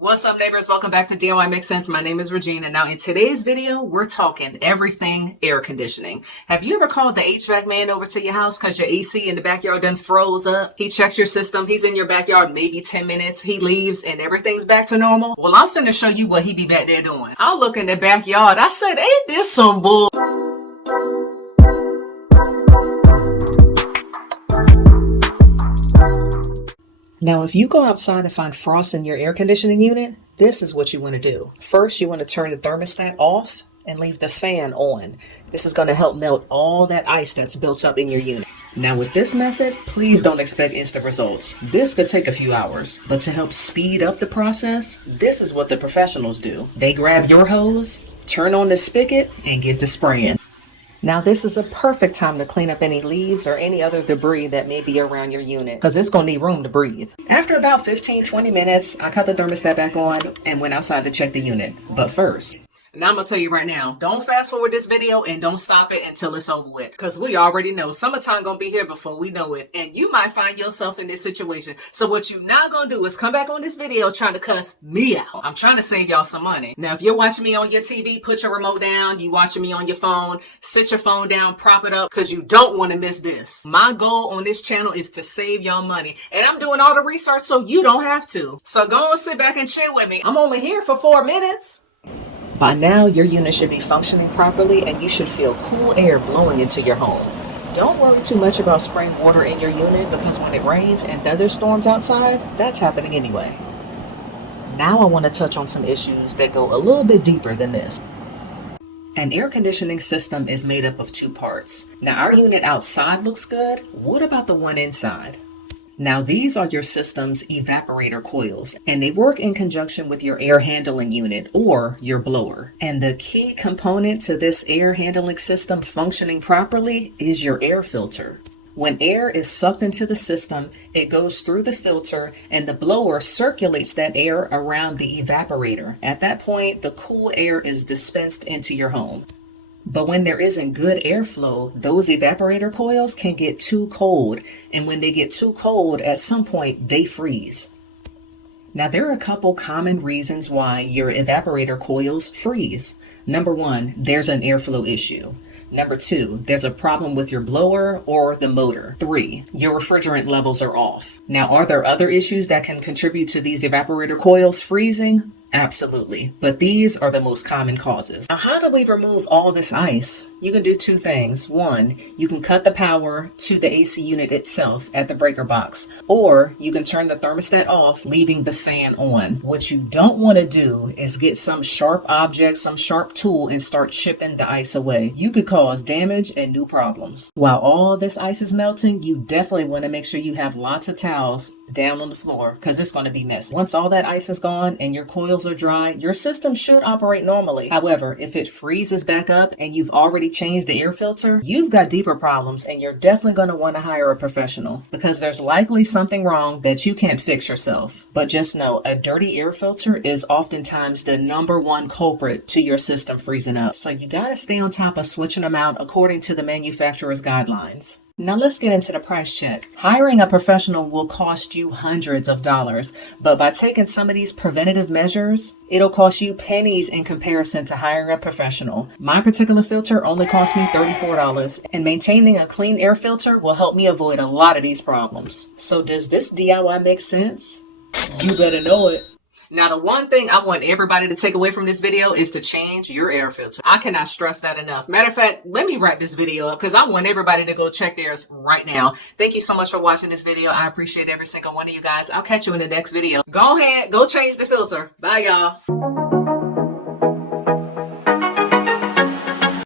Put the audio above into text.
What's up, neighbors? Welcome back to DIY Makes Sense. My name is Regina. Now, in today's video, we're talking everything air conditioning. Have you ever called the HVAC man over to your house because your AC in the backyard done froze up? He checks your system. He's in your backyard maybe 10 minutes. He leaves and everything's back to normal. Well, I'm finna show you what he be back there doing. I look in the backyard. I said, ain't this some bull? Now, if you go outside and find frost in your air conditioning unit, this is what you want to do. First, you want to turn the thermostat off and leave the fan on. This is going to help melt all that ice that's built up in your unit. Now, with this method, please don't expect instant results. This could take a few hours, but to help speed up the process, this is what the professionals do. They grab your hose, turn on the spigot, and get to spraying. Now, this is a perfect time to clean up any leaves or any other debris that may be around your unit because it's going to need room to breathe. After about 15-20 minutes, I cut the thermostat back on and went outside to check the unit. But first, now I'm going to tell you right now, don't fast forward this video and don't stop it until it's over with. Because we already know summertime going to be here before we know it. And you might find yourself in this situation. So what you're not going to do is come back on this video trying to cuss me out. I'm trying to save y'all some money. Now, if you're watching me on your TV, put your remote down. You watching me on your phone, sit your phone down, prop it up, because you don't want to miss this. My goal on this channel is to save y'all money. And I'm doing all the research so you don't have to. So go and sit back and chill with me. I'm only here for 4 minutes. By now, your unit should be functioning properly and you should feel cool air blowing into your home. Don't worry too much about spraying water in your unit because when it rains and thunderstorms outside, that's happening anyway. Now I want to touch on some issues that go a little bit deeper than this. An air conditioning system is made up of 2 parts. Now our unit outside looks good. What about the one inside? Now these are your system's evaporator coils, and they work in conjunction with your air handling unit or your blower. And the key component to this air handling system functioning properly is your air filter. When air is sucked into the system, it goes through the filter and the blower circulates that air around the evaporator. At that point, the cool air is dispensed into your home. But when there isn't good airflow, those evaporator coils can get too cold. And when they get too cold, at some point, they freeze. Now, there are a couple common reasons why your evaporator coils freeze. Number 1, there's an airflow issue. Number 2, there's a problem with your blower or the motor. 3, your refrigerant levels are off. Now, are there other issues that can contribute to these evaporator coils freezing? Absolutely, but these are the most common causes. Now, how do we remove all this ice? You can do 2 things. 1, you can cut the power to the AC unit itself at the breaker box, or you can turn the thermostat off, leaving the fan on. What you don't want to do is get some sharp object, some sharp tool, and start chipping the ice away. You could cause damage and new problems. While all this ice is melting, you definitely want to make sure you have lots of towels down on the floor because it's going to be messy. Once all that ice is gone and your coils are dry, your system should operate normally. However, if it freezes back up and you've already changed the air filter, you've got deeper problems and you're definitely going to want to hire a professional because there's likely something wrong that you can't fix yourself. But just know, a dirty air filter is oftentimes the number 1 culprit to your system freezing up. So you got to stay on top of switching them out according to the manufacturer's guidelines. Now let's get into the price check. Hiring a professional will cost you hundreds of dollars, but by taking some of these preventative measures, it'll cost you pennies in comparison to hiring a professional. My particular filter only cost me $34, and maintaining a clean air filter will help me avoid a lot of these problems. So does this DIY make sense? You better know it. Now, the one thing I want everybody to take away from this video is to change your air filter. I cannot stress that enough. Matter of fact, let me wrap this video up because I want everybody to go check theirs right now. Thank you so much for watching this video. I appreciate every single one of you guys. I'll catch you in the next video. Go ahead, go change the filter. Bye, y'all.